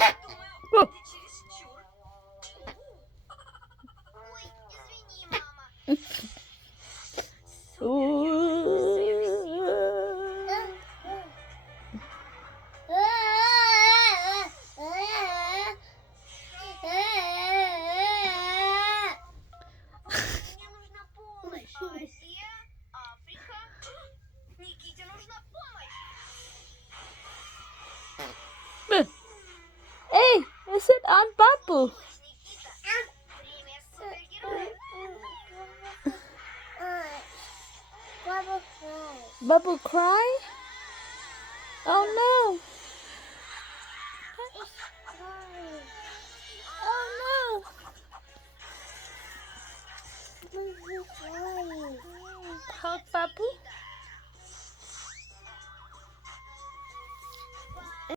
О, Ты чересчур. Ой, извини, мама. Мне нужна помощь. Азия, Африка. Никите нужна помощь. Hey, is it Aunt Babu? Случай, Никита. Время супергероя. Babu cry? Oh no. Oh no. Hug Babu?